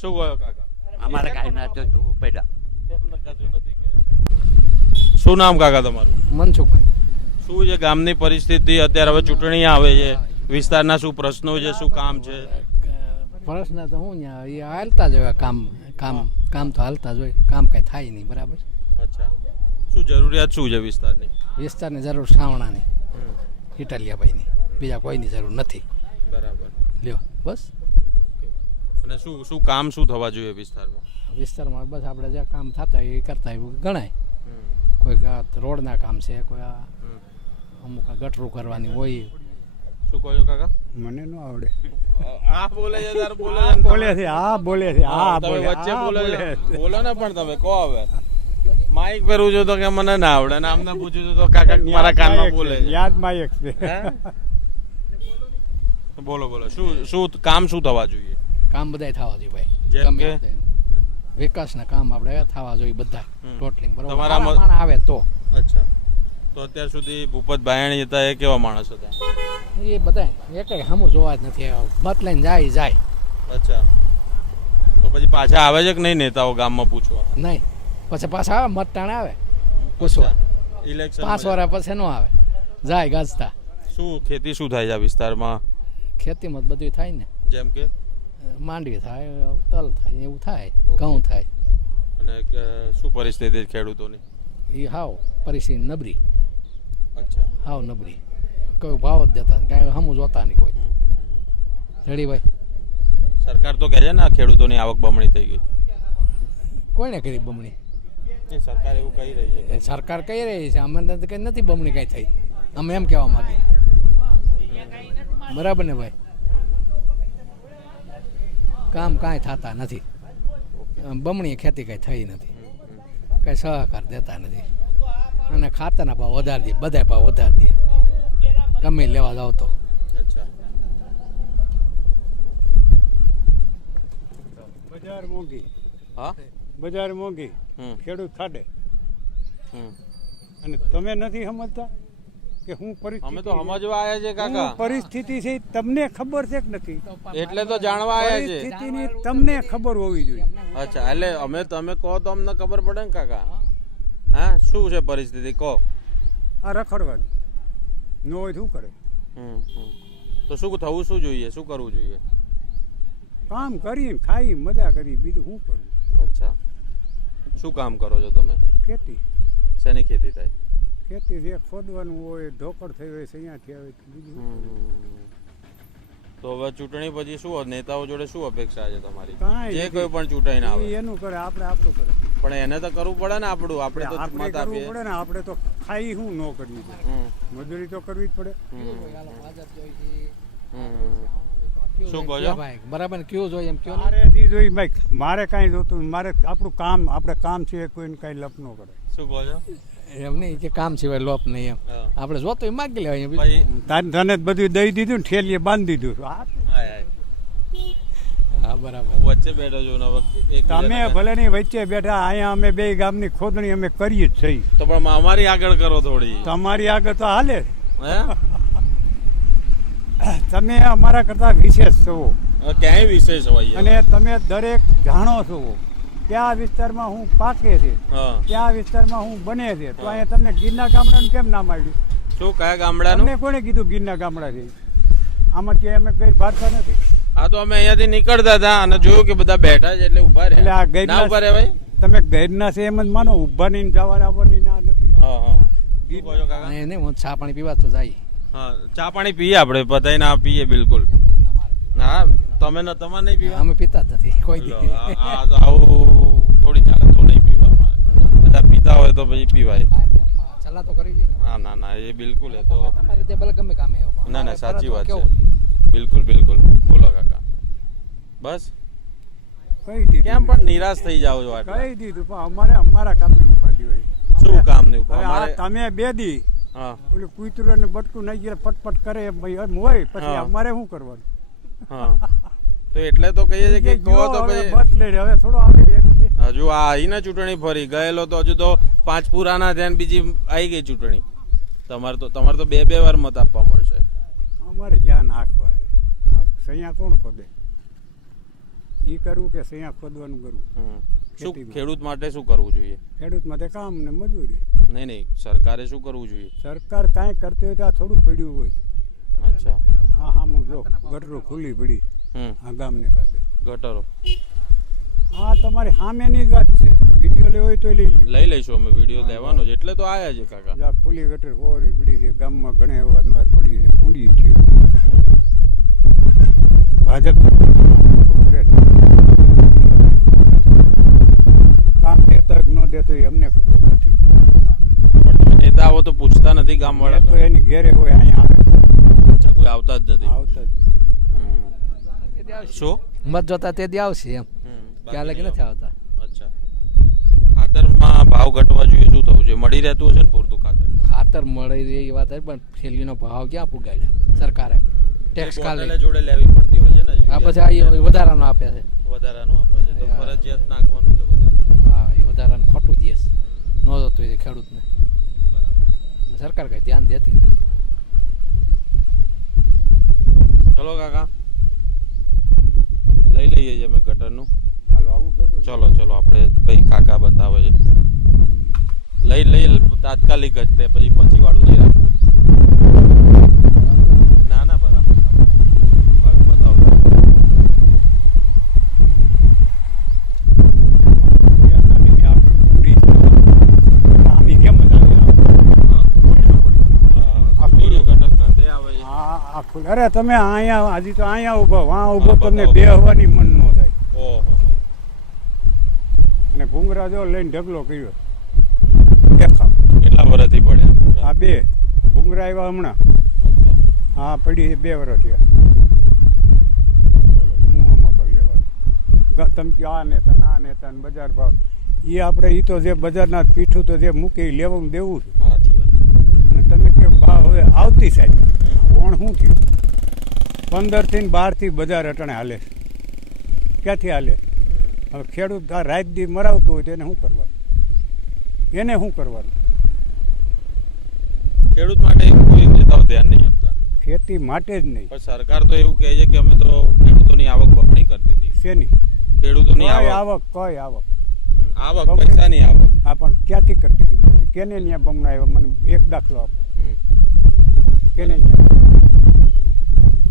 શું કહો કાકા? અમારે કાંઈ ના તો જોવું પડ્યા. શું નામ કાકા તમારું? મનસુખભાઈ. શું છે ગામની પરિસ્થિતિ? અત્યારે હવે ચૂંટણી આવે છે. વિસ્તારના શું પ્રશ્નો છે? શું કામ છે? પ્રશ્ન તો હું ત્યાં એ હાલતા જ હોય કામ કામ કામ તો હાલતા જ હોય. કામ કાંઈ થાય નહીં બરાબર? અચ્છા. શું જરૂરિયાત શું છે વિસ્તારની? વિસ્તારની જરૂર સાવણાની ઇટાલિયાભાઈની. બીજા કોઈની જરૂર નથી. બરાબર. લ્યો બસ. અને શું શું કામ શું થવા જોઈએ વિસ્તારમાં? વિસ્તારમાં બસ આપણે જે કામ થતા એ કરતા એવું ગણાય. કોઈક આ રોડના કામ છે કોઈ આ અમુક આ ગટરું કરવાની હોય. શું કહો કાકા? મને ન આવડે. આ બોલે છે તાર બોલે છે. બોલે છે આ બોલે છે આ બોલે વચ્ચે બોલે બોલે છે. બોલો ને પણ તમે કહો હવે. માઇક પહેરવું છું તો કે મને ના આવડે ને આમને પૂછ્યું છું તો કાકા મારા કાનમાં બોલે છે. યાદ માયક છે. બોલો બોલો. શું શું કામ શું થવા જોઈએ? કામ બધાય થવા જોઈએ ભાઈ. ગમે વિકાસના કામ આપણે થવા જોઈએ બધા. ટોટલિંગ બરોબર? આવે તો. અચ્છા. તો અત્યાર સુધી ભૂપત બાયણી હતા એ કેવા માણસ હતા? એ બધા એક હમું જોવા જ નથી આવ્યા. મત લઈને જાય જાય. અચ્છા. તો પછી પાછા આવે છે કે નહીં નેતાઓ ગામમાં પૂછવા? નહીં. પછી પાછા આવે મત ટાણે આવે. પૂછવા. ઇલેક્શન પાંચ વર્ષ પછી નો આવે. જાય ગાજતા. શું ખેતી શું થાય છે આ વિસ્તારમાં? ખેતીમાં બધું થાય ને. જેમ કે? માંડવી થાય તલ થાય એવું થાય ઘઉં થાય. અને શું પરિસ્થિતિ ખેડૂતોની? એ હાવ પરિસ્થિતિ નબળી. અચ્છા. હાવ નબળી. કોઈ ભાવ જ દેતા કાંઈ હમું જોતા નહીં કોઈ. રેડીભાઈ સરકાર તો કહે છે ને ખેડૂતોની આવક બમણી થઈ ગઈ. કોઈને કરી બમણી? સરકાર એવું કહી રહી છે સરકાર કહી રહી છે અમે કંઈ નથી બમણી કાંઈ થઈ. અમે એમ કહેવા માંગીએ. બરાબર ને ભાઈ? કામ કાંઈ થતા નથી. બમણી ખેતી કાંઈ થઈ નથી. કાંઈ સહકાર દેતા નથી. અને ખાતરના ભાવ વધારી દે બધા ભાવ વધારી દે. ગમે લેવા જાવ તો. બજાર મોંઘી. હા? બજાર મોંઘી. હમ. ખેડૂત ખાડે. હમ. અને તમે નથી સમજતા? કે હું પરિસ્થિતિ અમે તો સમજવા આવ્યા છે કાકા. પરિસ્થિતિ છે તમને ખબર છે કે નથી? એટલે તો જાણવા આવ્યા છે પરિસ્થિતિની તમને ખબર હોવી જોઈએ. અચ્છા એટલે અમે તમે કહો તો અમને ખબર પડે ને કાકા. હા. શું છે પરિસ્થિતિ? કહો. આ રખડવાની. નો હોય શું કરે? હમ, હમ. તો શું થવું શું જોઈએ? શું કરવું જોઈએ? કામ કરી ખાઈ મજા કરી બીજું શું કરવું? અચ્છા. શું કામ કરો છો તમે? ખેતી. શેની ખેતી થાય? ખેતી જે ખોદવાનું હોય ઢોકળ થઈ હોય છે અહીંયાથી આવે બીજું. તો હવે ચૂંટણી પછી શું નેતાઓ જોડે શું અપેક્ષા છે તમારી? કાંઈ જે કોઈ પણ ચૂંટણી ના આવે એનું કરે આપણે આપણું કરે. પણ એને તો કરવું પડે ને આપણું. આપણે તો મત આપીએ. પડે ને આપણે તો ખાઈ શું ન કરવી પડે. મજૂરી તો કરવી જ પડે. હમ. શું કહો છો? ભાઈ? બરાબર ને કેવું જોઈએ એમ કયો ને. મારે જી જોઈ ભાઈ મારે કાંઈ જોતું. મારે આપણું કામ આપણે કામ છે કોઈને કાંઈ લપ ન કરે. શું કહો છો? એમ નહીં કે કામ સિવાય લોપ નહીં એમ. આપણે જોતો એ માગી લેવા તારે તને બધું દઈ દીધું ને ઠેલીએ બાંધી દીધું. હા. બરાબર. વચ્ચે બેઠો છું તમે ભલે ની વચ્ચે બેઠા અહીંયા અમે બે ગામની ખોદણી અમે કરીએ જ થઈ તો પણ અમારી આગળ કરો થોડી. તમારી આગળ તો હાલે. તમે અમારા કરતા વિશેષ છો. ક્યાંય વિશેષ હોય અને તમે દરેક જાણો છો. કયા વિસ્તારમાં હું પાકે છે. કયા વિસ્તારમાં હું બને છે. તો અહીંયા તમને ગીરના ગામડાનું કેમ નામ આવ્યું શું કયા ગામડાનું? તમને કોણે કીધું ગીરના ગામડા છે? આમાં ક્યાંય અમે ગઈ ભારતા નથી. હા તો અમે અહીંયાથી નીકળતા હતા અને જોયું કે બધા બેઠા છે એટલે ઊભા એટલે આ ગઈ ગઈરના- ના ઊભા રહ્યા ભાઈ? તમે ગૈરના છે એમ જ માનો ઊભા નહીં જવા આવવાની ના નથી. હા હા. એને હું ચા પાણી પીવા તો જાય. હા ચા પાણી પીએ આપણે બધાય ના પીએ બિલકુલ. હા તમે ન તમારે નહીં પીવા? અમે પીતા જ નથી કોઈ લો, દી આ આ તો આવું થોડી ચાલે તો નહીં પીવા અમારે બધા પીતા હોય તો પછી પીવાય. સલાહ તો કરી જોઈએ હા ના ના એ બિલકુલ એ તો તમારી રીતે ભલે ગમે કામે આવો ના ના સાચી વાત છે. બિલકુલ બિલકુલ. બોલો કાકા. બસ? કઈ દીધું? કેમ પણ નિરાશ થઈ જાવ છો આટલા? કહી દીધું? પણ અમારે અમારા કામની ઉપાધિ હોય. શું કામ નહીં હવે અમારે તમે બે દી હા. ઓલું કૂતરું ને બટકું નહીં ગયા પટપટ કરે એમ ભાઈ એમ હોય પછી અમારે શું કરવાનું? હા. તો એટલે તો કહીએ છીએ કે કહો તો હવે પછી બસ લઈ હવે થોડો આપણે છે. હજુ આ આવીને ચૂંટણી ફરી. ગયેલો તો હજુ તો પાંચ પુરાના ધ્યાન બીજી આવી ગઈ ચૂંટણી. તમારે તો તમારે તો બે બે વાર મત આપવા મળશે. અમારે જ્યાં નાખવા છે. સૈયા કોણ ખોદે? એ કરવું કે સૈયા ખોદવાનું કરવું. શું ખેડૂત માટે શું કરવું જોઈએ? ખેડૂત માટે કામ ને મજૂરી. નહીં નહીં. સરકારે શું કરવું જોઈએ? સરકાર કાંઈ કરતી હોય તો આ થોડું પડ્યું હોય. અચ્છા. હા હા હું જો ગટરો ખુલ્લી પડી. આ ગામને બાજુ ગટરો. હા તમારી સામેની જ વાત છે. વીડિયો લેવો હોય તો લઈ લ્યો. લઈ લઈશું અમે વીડિયો લેવાનો જ એટલે તો આયા છે કાકા. આ ખુલ્લી ગટર હોરી પડી છે. ગામમાં ઘણા અવારનવાર પડી છે. કુંડી થયું. ભાજપ કામ દેતો ન દેતો એ અમને ખબર નથી. પણ તમે નેતા આવો તો પૂછતા નથી ગામવાળા તો એની ઘેરે હોય અહીંયા આવે અચ્છા કોઈ આવતા જ નથી. આવતા જ નથી. શું? મત જોતા તે દી આવશે એમ. ક્યાં લગી નથી આવતા અચ્છા. ખાતરમાં ભાવ ઘટવા જોઈએ શું થવું જોઈએ? મળી રહેતું હશે ને પૂરતું ખાતર? ખાતર મળી રહે એ વાત છે પણ થેલીનો ભાવ ક્યાં પુગાડ્યા સરકારે. ટેક્સ કાલે જોડે લેવી પડતી હોય છે ને આ પછી આ વધારાનો આપે છે. વધારાનો આપે છે તો ફરજિયાત નાખવાનું છે બધું. હા એ વધારાનું ખોટું દે છે. ન જતું હોય ખેડૂતને. બરાબર. સરકાર કઈ ધ્યાન દેતી નથી. ચલો કાકા. લઈ લઈએ છીએ અમે ગટરનું. ચલો ચલો આપણે ભાઈ કાકા બતાવે છે. લઈ લઈ તાત્કાલિક જ તે પછી પછી વાળું નહીં રાખવું ના ના બરાબર. બતાવો. અરે તમે અહીંયા હજી તો અહીંયા ઊભો વાં ઊભો તમને. બે હવાની મન ન થાય. ઓહો. અને ભૂંગરા જો લઈને ઢગલો કર્યો. દેખાવ. કેટલા વર્ષથી પડ્યા આ બે. ભૂંગરા આવ્યા હમણાં. હા પડી બે વર્ષ થયા. બોલો હું આમાં પર લેવાનું? ગ- તમે કહો આ નેતા ના આ નેતા ને બજાર ભાવ. એ આપણે એ તો જે બજારના પીઠું તો જે મૂકે લેવું ને દેવું છે. વાત અને તમે કે ભાવ હવે આવતી સાહેબ. કોણ શું થયું? પંદરથી ને બારથી બજાર અટાણે હાલે ક્યાંથી હાલે. હવે ખેડૂત આ રાત દી મરાવતો હોય તો એને શું કરવાનું? એને શું કરવાનું? ખેડૂત માટે કોઈ નેતાઓ ધ્યાન નહીં આપતા. ખેતી માટે જ નહીં. પણ સરકાર તો એવું કહે છે કે અમે તો ખેડૂતોની આવક બમણી કરી દીધી. શેની? ખેડૂતોની આવક. કઈ આવક. આવક. પૈસાની આવક. આ પણ ક્યાંથી કરી દીધી બમણી? કેને ત્યાં બમણા આવ્યા? મને એક દાખલો આપો. કેને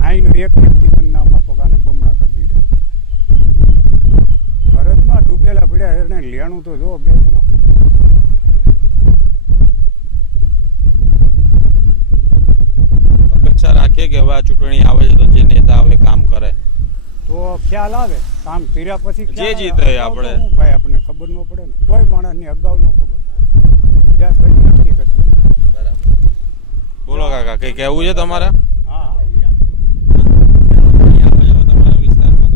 અહીંનો એક વ્યક્તિ મને નામ આપો કે આને બમણા કરી દીધા ભરતમાં ડૂબેલા પડ્યા તો જો અભ્યાસમાં. અપેક્ષા રાખીએ કે હવે આ ચૂંટણી આવે છે તો જે નેતા હવે કામ કરે. તો ખ્યાલ આવે. કામ કર્યા પછી જે જીતે આપણે. ભાઈ આપણને ખબર ન પડે ને. કોઈ માણસની અગાઉ ન ખબર જ્યાં કઈ નક્કી કરતી બરાબર. બોલો કાકા કઈ કહેવું છે તમારા?